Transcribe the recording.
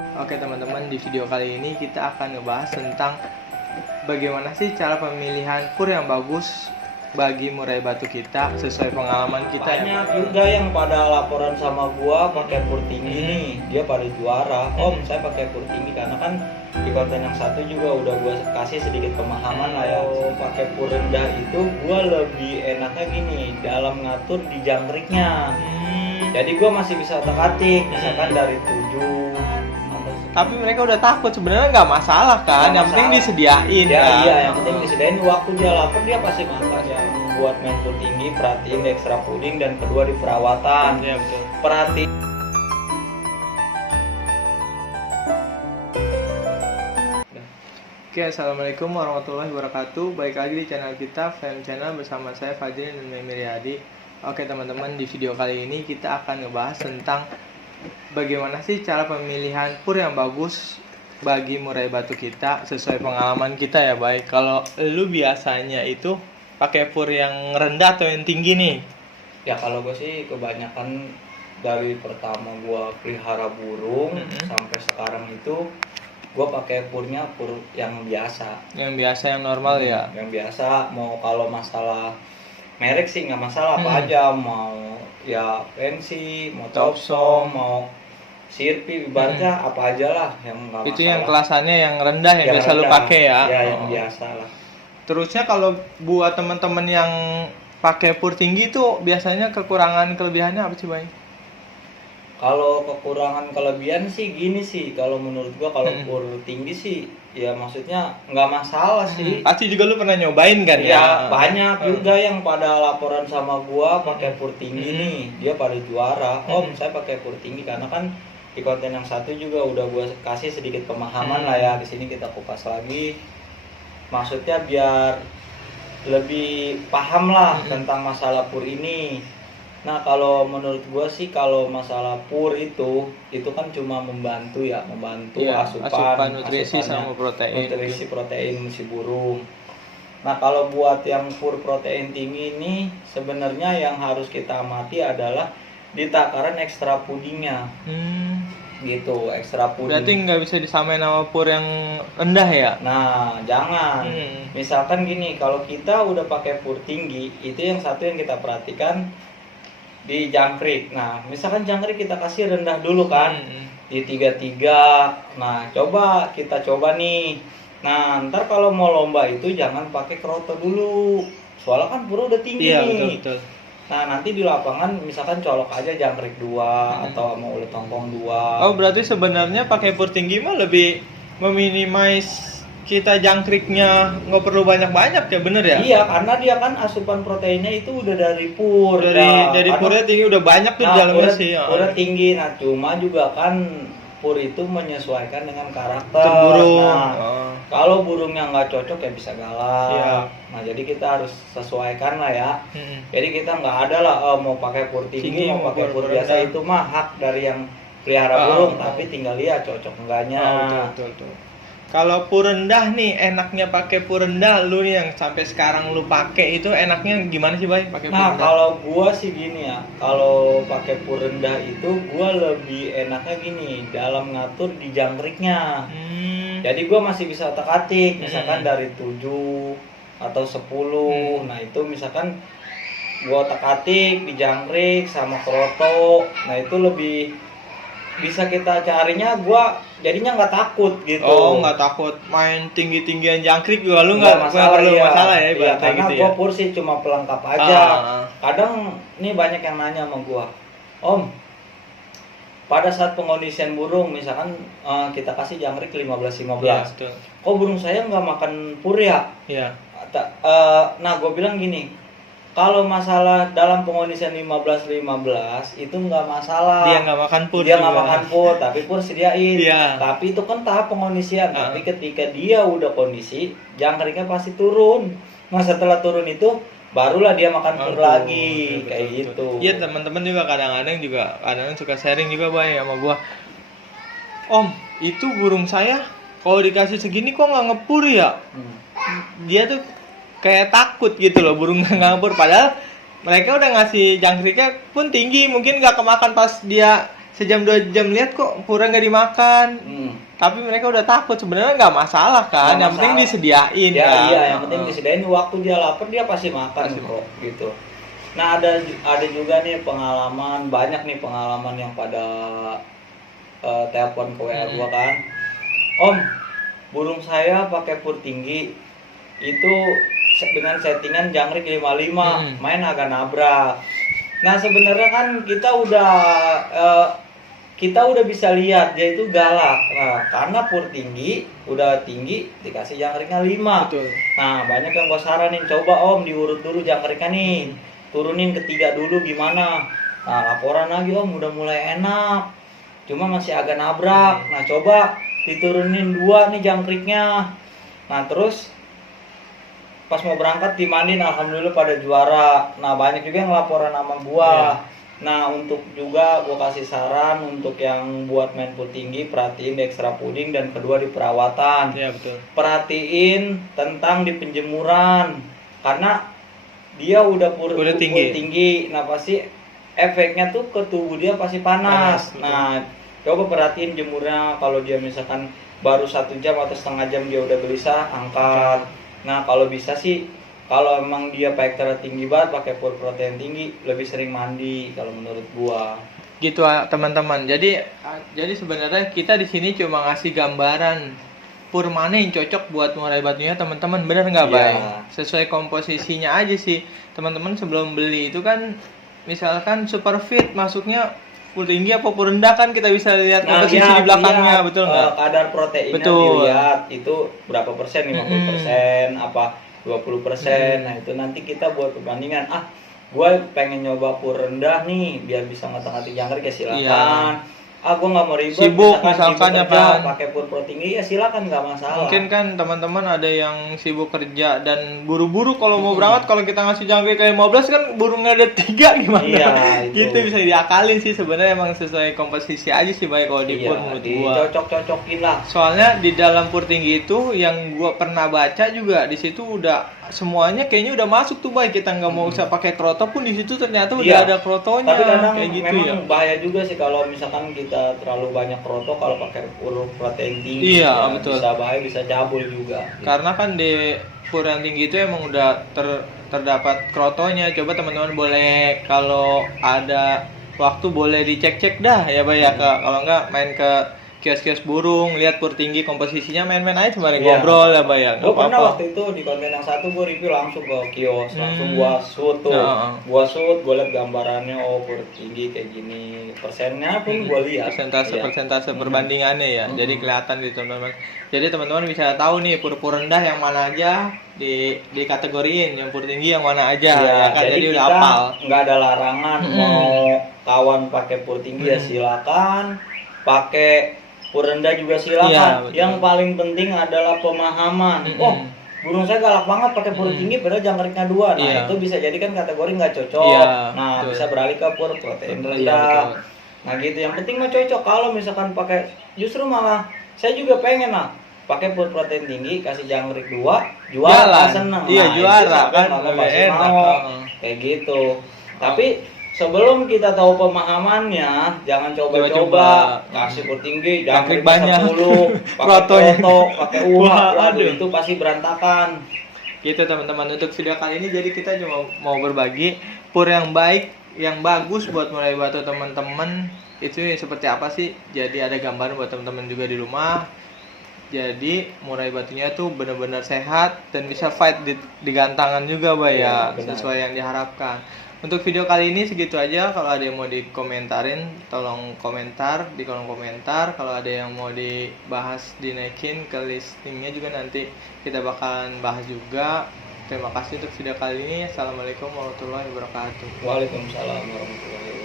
Oke teman-teman, di video kali ini kita akan ngebahas tentang bagaimana sih cara pemilihan pur yang bagus bagi murai batu kita sesuai pengalaman kita. Banyak juga yang pada laporan sama gua pakai pur tinggi nih, dia pada juara. Om, saya pakai pur tinggi karena kan di konten yang satu juga udah gua kasih sedikit pemahaman lah ya. Kalau pakai pur rendah itu gua lebih enaknya gini, dalam ngatur di jangkriknya. Jadi gua masih bisa otak-atik, misalkan dari 7 atau Tapi mereka udah takut, sebenarnya nggak masalah kan, Nggak yang penting masalah. disediain ya, kan. iya, yang penting disediain waktu dia lapar dia pasti makan. Yang buat main pur tinggi, perhatiin di extra puding, dan kedua di perawatan. Iya betul. Perhatiin Oke, assalamualaikum warahmatullahi wabarakatuh. Baik lagi di channel kita, Fan Channel, bersama saya Fajrin dan Memi Riyadi. Oke teman-teman, di video kali ini kita akan ngebahas tentang bagaimana sih cara pemilihan pur yang bagus bagi murai batu kita sesuai pengalaman kita ya. Baik, kalau lu biasanya itu pakai pur yang rendah atau yang tinggi nih? ya, kalau gue sih kebanyakan dari pertama gue pelihara burung sampai sekarang itu gue pakai purnya pur yang biasa. Yang biasa, yang normal ya. Yang biasa. Mau kalau masalah merek sih nggak masalah, apa aja, mau ya pensi, mau Topsong, mau Sirpi, ibaratnya apa aja lah yang nggak masalah. Itu yang kelasannya yang rendah yang biasa lu rendah. pakai ya. Ya, yang biasa lah. Terusnya kalau buat teman-teman yang pakai pur tinggi itu biasanya kekurangan kelebihannya apa sih, Bang? Kalau kekurangan kelebihan sih gini sih, kalau menurut gua kalau pur tinggi sih ya maksudnya nggak masalah sih. Pasti juga lu pernah nyobain kan ya? Ya, banyak juga yang pada laporan sama gua pakai pur tinggi nih, dia pada juara. Om, saya pakai pur tinggi karena kan di konten yang satu juga udah gua kasih sedikit pemahaman lah ya. Di sini kita kupas lagi. Maksudnya biar lebih paham lah tentang masalah pur ini. Nah, kalau menurut gua sih kalau masalah pur itu kan cuma membantu ya, membantu Iya, asupan nutrisi sama protein. nutrisi protein si burung. Nah, kalau buat yang pur protein tinggi ini sebenarnya yang harus kita amati adalah di takaran ekstra pudingnya. Gitu, ekstra puding. Berarti nggak bisa disamain sama pur yang rendah ya? Nah, jangan. Misalkan gini, kalau kita udah pakai pur tinggi, itu yang satu yang kita perhatikan di jangkrik. Nah, misalkan jangkrik kita kasih rendah dulu kan, di 33. Nah, kita coba nih. Nah, ntar kalau mau lomba itu jangan pakai kroto dulu, soalnya kan pur udah tinggi Iya, nih. betul. Nah, nanti di lapangan misalkan colok aja jangkrik 2 atau mau ulet tongkong 2. Oh, berarti sebenarnya pakai pur tinggi mah lebih meminimais kita jangkriknya, nggak perlu banyak-banyak ya, bener ya? Iya, karena dia kan asupan proteinnya itu udah dari pur. Dari purnya tinggi udah banyak tuh di dalamnya sih. Purnya tinggi. Nah, cuma juga kan pur itu menyesuaikan dengan karakter burung. Nah, kalau burungnya nggak cocok ya bisa galak. Iya. Nah, jadi kita harus sesuaikan lah ya. Jadi kita nggak ada lah mau pakai pur tinggi, mau pakai pur biasa, itu mah hak dari yang pelihara burung. Tapi tinggal lihat cocok enggaknya. Betul. Kalau pur rendah nih, enaknya pakai pur rendah, lu nih yang sampai sekarang lu pakai itu enaknya gimana sih, Bay? Pakai pur Nah, rendah? kalau gua sih gini ya, kalau pakai pur rendah itu gua lebih enaknya gini, dalam ngatur di jangkriknya. Jadi gua masih bisa otak-atik, misalkan dari 7 atau 10. Nah, itu misalkan gua otak-atik di jangkrik sama kroto. Nah, itu lebih bisa kita carinya, gua jadinya nggak takut gitu. Oh, nggak takut main tinggi-tinggian jangkrik juga lu nggak perlu masalah ya, iya, ibaratnya karena gitu gua ya. pur sih cuma pelengkap aja. Kadang nih banyak yang nanya sama gua, Om, pada saat pengondisian burung misalkan kita kasih jangkrik 15-15, Betul. kok burung saya nggak makan pur ya? Iya. Nah, gua bilang gini, kalau masalah dalam pengondisian 15-15 itu nggak masalah. Dia nggak makan pur. Dia nggak makan pur, tapi pur sediain. Iya. Tapi itu kan tahap pengondisian. Tapi ketika dia udah kondisi, jangkriknya pasti turun. Nah, setelah turun itu barulah dia makan pur lagi, kayak gitu. Iya, teman-teman juga kadang-kadang suka sharing juga, Bay, sama gua. Om, itu burung saya kalau dikasih segini kok nggak ngepur ya? Dia tuh kayak takut gitu loh, burung nganggur, padahal mereka udah ngasih jangkriknya pun tinggi, mungkin nggak kemakan pas dia sejam 2 jam lihat kok pura nggak dimakan. Tapi mereka udah takut, sebenarnya nggak masalah kan, yang penting disediain ya, kan. Iya, yang penting disediain, waktu dia lapar dia pasti makan kok gitu. Nah ada juga nih banyak nih pengalaman yang pada telepon ke WA gua kan, Om, burung saya pakai pur tinggi itu dengan settingan jangkrik 55, main agak nabrak. Nah sebenarnya kan kita udah bisa lihat dia itu galak. Nah karena pur tinggi udah tinggi dikasih jangkriknya 5. Betul. Nah banyak yang gua saranin, coba Om diurut dulu jangkriknya nih, turunin ke 3 dulu gimana. Nah laporan lagi, Om udah mulai enak, cuma masih agak nabrak. Nah coba diturunin 2 nih jangkriknya. Nah terus pas mau berangkat dimandiin, alhamdulillah pada juara. Nah banyak juga yang laporan sama gua. Nah untuk juga gua kasih saran untuk yang buat main pur tinggi, perhatiin di ekstra puding, dan kedua di perawatan. Iya betul. Perhatiin tentang di penjemuran, karena dia udah pur tinggi. Nah pasti efeknya tuh ke tubuh dia pasti panas. Nah coba perhatiin jemurnya, kalau dia misalkan baru 1 jam atau setengah jam dia udah gelisah, angkat. Nah kalau bisa sih, kalau emang dia pakai tinggi banget, pakai pur protein tinggi, lebih sering mandi kalau menurut gua. Gitu teman-teman. Jadi sebenarnya kita di sini cuma ngasih gambaran pur mana yang cocok buat murai batunya teman-teman, benar nggak Bay? Sesuai komposisinya aja sih teman-teman. Sebelum beli itu kan misalkan super fit masuknya pur tinggi apa pur rendah, kan kita bisa lihat komposisi di belakangnya, betul nggak? Kadar proteinnya dilihat itu berapa persen, 50% apa 20%. Nah itu nanti kita buat perbandingan. Gue pengen nyoba pur rendah nih biar bisa ngata-ngatin jangkrik, ya silakan. Gue nggak mau ribet, sibuk misalkan ya kan, pakai pur protein tinggi, ya silakan, nggak masalah. Mungkin kan teman-teman ada yang sibuk kerja dan buru-buru kalau mau berangkat, kalau kita ngasih jangkrik kayak 15 kan burungnya ada 3 gimana? Iya, gitu bisa diakalin sih sebenarnya, emang sesuai komposisi aja sih baik kalau di pur menurut gua. Cocok-cocokin lah. Soalnya di dalam pur tinggi itu yang gua pernah baca juga, di situ udah semuanya kayaknya udah masuk tuh Bay, kita nggak mau usah pakai kroto pun di situ ternyata udah ada krotonya. Tapi kadang kayak gitu memang bahaya juga sih kalau misalkan kita terlalu banyak kroto kalau pakai pur protein tinggi. Iya, betul. Bisa bahaya, bisa cabul juga. Karena kan di pur yang tinggi itu emang udah terdapat krotonya. Coba teman-teman boleh kalau ada waktu boleh dicek-cek dah ya Bay ya, kalau enggak main ke kios-kios burung, lihat pur tinggi komposisinya, main-main aja sembari ngobrol ya Bay ya. Gue pernah waktu itu di konten yang satu gue review langsung ke kios, langsung gua shoot tuh. Gua shoot, gue lihat gambarannya, pur tinggi kayak gini, persennya pun gue lihat. Persentase perbandingannya ya. Jadi kelihatan gitu teman-teman. Jadi teman-teman bisa tahu nih pur-pur rendah yang mana aja dikategoriin, yang pur tinggi yang mana aja ya kan. Jadi udah hafal. Nggak ada larangan mau kawan pakai pur tinggi ya silakan, pakai pur rendah juga silakan. Yang paling penting adalah pemahaman. Burung saya galak banget pakai pur tinggi padahal jangkriknya 2. Nah itu bisa jadi kan kategori nggak cocok. Bisa beralih ke pur protein rendah. Nah gitu, yang penting mah cocok. Kalau misalkan pakai, justru malah saya juga pengen pakai pur protein tinggi, kasih jangkrik 2, juara, seneng. Juara kan masih mau kayak gitu. Tapi sebelum kita tahu pemahamannya, jangan coba-coba kasih pur tinggi, jangkrik banyak 10, pakai kroto, pakai uang, itu pasti berantakan. Gitu teman-teman, untuk video kali ini jadi kita cuma mau berbagi pur yang baik, yang bagus buat murai batu teman-teman. Itu seperti apa sih? Jadi ada gambar buat teman-teman juga di rumah. Jadi murai batunya tuh benar-benar sehat dan bisa fight di gantangan juga Bay ya, sesuai yang diharapkan. Untuk video kali ini segitu aja. Kalau ada yang mau dikomentarin, tolong komentar di kolom komentar. Kalau ada yang mau dibahas, dinaikin ke listingnya juga, nanti kita bakalan bahas juga. Terima kasih untuk video kali ini. Assalamualaikum warahmatullahi wabarakatuh. Waalaikumsalam warahmatullahi wabarakatuh.